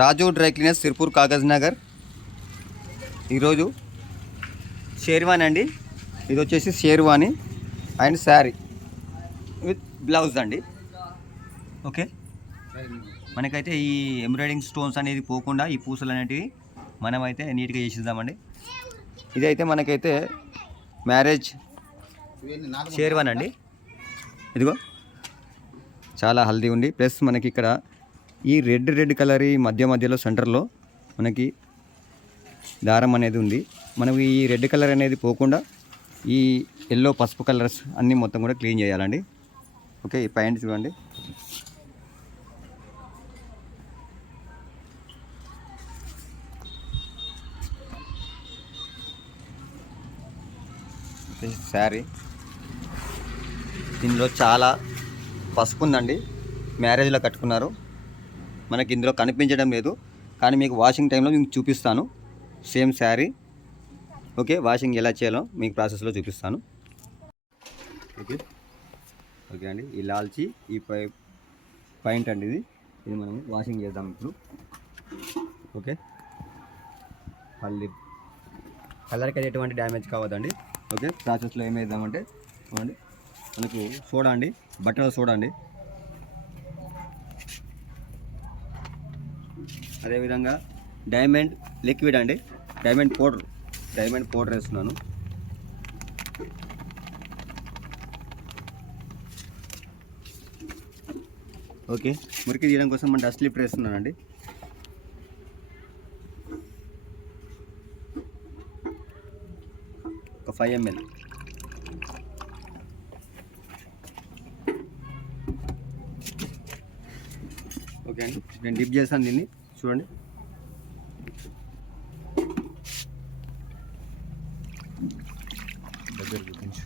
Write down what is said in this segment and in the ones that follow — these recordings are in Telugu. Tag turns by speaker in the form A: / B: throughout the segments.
A: Raju dry cleaners Sirpur Kagaznagar. ఈరోజు షేర్వాణి అండి. ఇది వచ్చేసి sherwani and sari with blouse అండి. ఓకే. మనకైతే ఈ ఎంబ్రాయిడింగ్ స్టోన్స్ అనేది పోకుండా ఈ పూసలు అనేటివి మనమైతే నీట్గా చేసిద్దామండి. ఇదైతే మనకైతే మ్యారేజ్ షేర్వాణి అండి. ఇదిగో. చాలా హల్దీ ఉంది. ప్లస్ మనకి ఇక్కడ ఈ రెడ్ రెడ్ కలర్ ఈ మధ్య మధ్యలో సెంటర్లో మనకి దారం అనేది ఉంది. మనకు ఈ రెడ్ కలర్ అనేది పోకుండా ఈ ఎల్లో పసుపు కలర్స్ అన్నీ మొత్తం కూడా క్లీన్ చేయాలండి. ఓకే ఈ ప్యాంట్ చూడండి. శారీ. దీనిలో చాలా పసుపు ఉందండి. మ్యారేజ్లో కట్టుకున్నారు. మనకి ఇందులో కనిపించడం లేదు. కానీ మీకు వాషింగ్ టైంలో మీకు చూపిస్తాను. సేమ్ శారీ ఓకే వాషింగ్ ఎలా చేయాలో మీకు ప్రాసెస్లో చూపిస్తాను. ఓకే ఓకే అండి. ఈ లాల్చి ఈ పై పాయింట్ అండి ఇది. ఇది మనం వాషింగ్ చేద్దాం ఇప్పుడు. ఓకే మళ్ళీ కలర్కి అయితే ఎటువంటి డ్యామేజ్ కావద్దండి. ఓకే ప్రాసెస్లో ఏం చేద్దామంటే చూడండి మనకు సోడా అండి. బట్టల సోడా అండి. అదేవిధంగా డైమండ్ లిక్విడ్ అండి. Diamond powder. డైమండ్ పౌడర్ వేస్తున్నాను. ఓకే. మురికి తీయడం కోసం మన డస్ట్ లిఫ్ట్ వేస్తున్నానండి. ఒక ఫైవ్ ఎంఎల్. ఓకే అండి. నేను డిప్ చేస్తాను దీన్ని. చూడండి. దగ్గర చూపించు.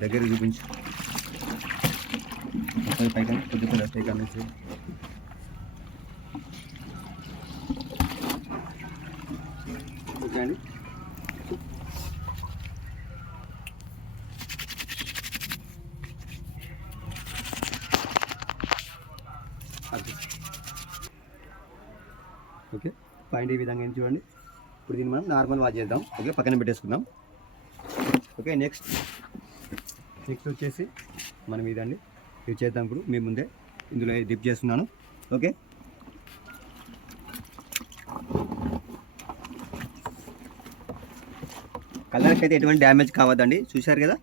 A: దగ్గర చూపించు. పైకి కొద్దిగా అనేసి ఓకే అండి. అది. ఓకే? పాయింట్ ఈ విధంగా ఏం చూడండి. ఇప్పుడు దీన్ని మనం నార్మల్ వాష్ చేద్దాం. ఓకే? పక్కన పెట్టేసుకుందాం. ఓకే నెక్స్ట్ నెక్స్ట్ వచ్చేసి మనం ఇదండి ఇది చేద్దాం. ఇప్పుడు మీ ముందే ఇందులో డిప్ చేస్తున్నాను. ఓకే? కలర్కి అయితే ఎటువంటి డ్యామేజ్ కావద్దండి. చూశారు కదా?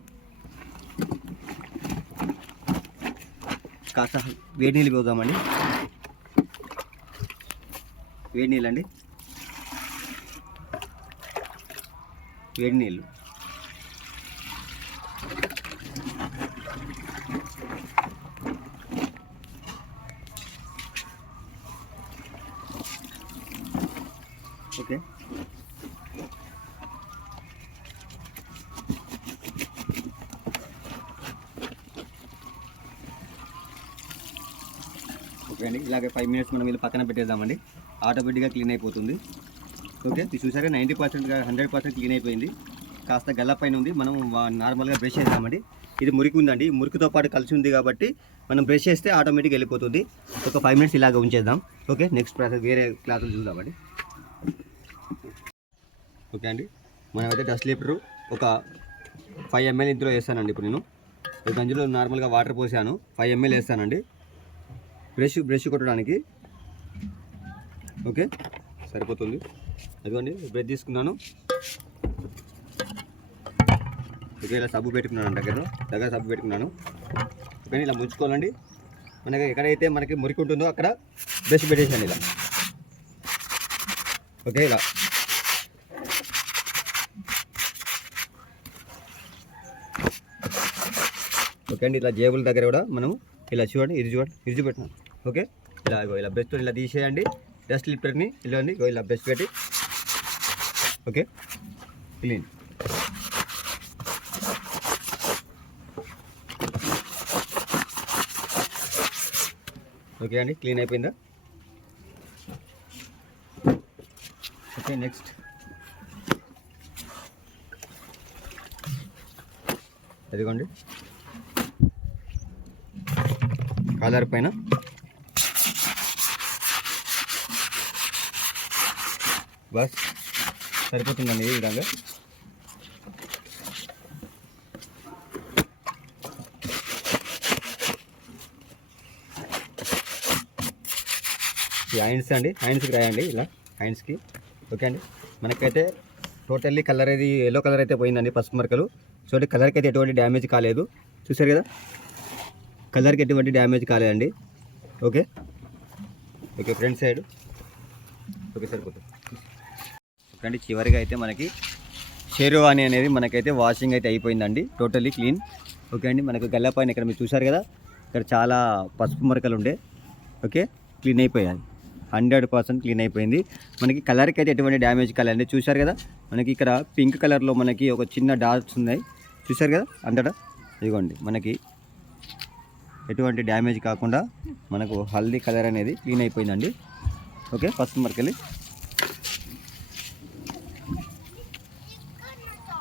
A: కాస్త వేడి నీళ్ళు పోదామండి. వేడి నీళ్ళు అండి. వేడి నీళ్ళు. ఓకే. ఓకే అండి. ఇలాగే ఫైవ్ మినిట్స్ మనం వీళ్ళు పక్కన పెట్టేద్దామండి. ఆటోమేటిక్గా క్లీన్ అయిపోతుంది. ఓకే ఇది చూసారా? Ninety percent hundred percent clean అయిపోయింది. కాస్త గల్ల పైన ఉంది. మనం నార్మల్గా బ్రష్ చేద్దామండి. ఇది మురికి ఉందండి. మురికితో పాటు కలిసి ఉంది కాబట్టి మనం బ్రష్ చేస్తే ఆటోమేటిక్గా వెళ్ళిపోతుంది. ఒక ఫైవ్ మినిట్స్ ఇలాగ ఉంచేద్దాం. ఓకే నెక్స్ట్ ప్రాసెస్ వేరే క్లాసులు చూద్దామండి. ఓకే అండి. మనమైతే డస్ట్ లీటర్ ఒక ఫైవ్ ఎంఎల్ ఇందులో వేస్తానండి ఇప్పుడు నేను. ఈ గంజిలో నార్మల్గా వాటర్ పోసాను. ఫైవ్ ఎంఎల్ వేస్తానండి. బ్రష్ బ్రష్ కొట్టడానికి. ఓకే? సరిపోతుంది. అదిగోండి బ్రష్ తీసుకున్నాను. ఓకే ఇలా సబ్బు పెట్టుకున్నాను దగ్గర దగ్గర సబ్బు పెట్టుకున్నాను. ఓకే ఇలా ముంచుకోవాలండి. మనకి ఎక్కడైతే మనకి మురికి ఉంటుందో అక్కడ బ్రష్ పెట్టేసాను ఇలా. ఓకే ఇలా. ఓకే అండి ఇలా జేబుల దగ్గర కూడా మనం ఇలా చూడండి ఇది చూడండి ఇరుచు చూపెట్టినాను ఓకే ఇలా ఇలా బ్రష్తో ఇలా తీసేయండి. డస్ట్ లిఫ్టర్ని ఇలా ఇలా బెస్ట్ పెట్టి ఓకే? క్లీన్. ఓకే అండి క్లీన్ అయిపోయిందా? Okay next. అదిగోండి. కాలర్ పైన బస్ సరిపోతుందండి ఈ విధంగా. ఈ హ్యాండ్స్ అండి హ్యాండ్స్కి రాయండి ఇలా హ్యాండ్స్కి ఓకే అండి. మనకైతే టోటల్లీ కలర్ అది ఎల్లో కలర్ అయితే పోయిందండి పసుపు మరకలు. చూడండి కలర్కి అయితే ఎటువంటి డ్యామేజ్ కాలేదు. చూసారు కదా? కలర్కి ఎటువంటి డ్యామేజ్ కాలేదండి. Okay? Okay front side. Okay సరిపోతుంది. ఓకే చివరిగా అయితే మనకి షేర్వాణి అనేది మనకైతే వాషింగ్ అయితే అయిపోయిందండి. టోటల్లీ క్లీన్ ఓకే అండి. మనకు గల్ల పైన ఇక్కడ మీరు చూసారు కదా? ఇక్కడ చాలా పసుపు మరకలు ఉండే. ఓకే క్లీన్ అయిపోయాయి. హండ్రెడ్ పర్సెంట్ క్లీన్ అయిపోయింది. మనకి కలర్కి అయితే ఎటువంటి డ్యామేజ్ కాలేదండి చూసారు కదా? మనకి ఇక్కడ పింక్ కలర్లో మనకి ఒక చిన్న డాట్స్ ఉన్నాయి. చూసారు కదా? అంతటా? ఇదిగోండి. మనకి ఎటువంటి డ్యామేజ్ కాకుండా మనకు హల్దీ కలర్ అనేది క్లీన్ అయిపోయిందండి. ఓకే ఫస్ట్ మరకెళ్ళి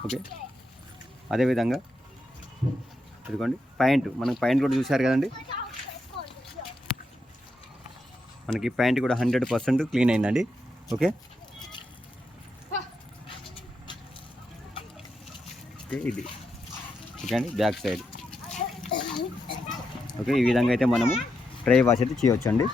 A: ఓకే. అదేవిధంగా ఇదిగోండి ప్యాంటు. మనకు ప్యాంట్ కూడా చూసారు కదండి? మనకి ప్యాంట్ కూడా హండ్రెడ్ పర్సెంట్ క్లీన్ అయిందండి. ఓకే? ఓకే ఇది. ఓకే అండి బ్యాక్ సైడ్. ఓకే ఈ విధంగా అయితే మనము డ్రై వాష్ అయితే చేయొచ్చండి.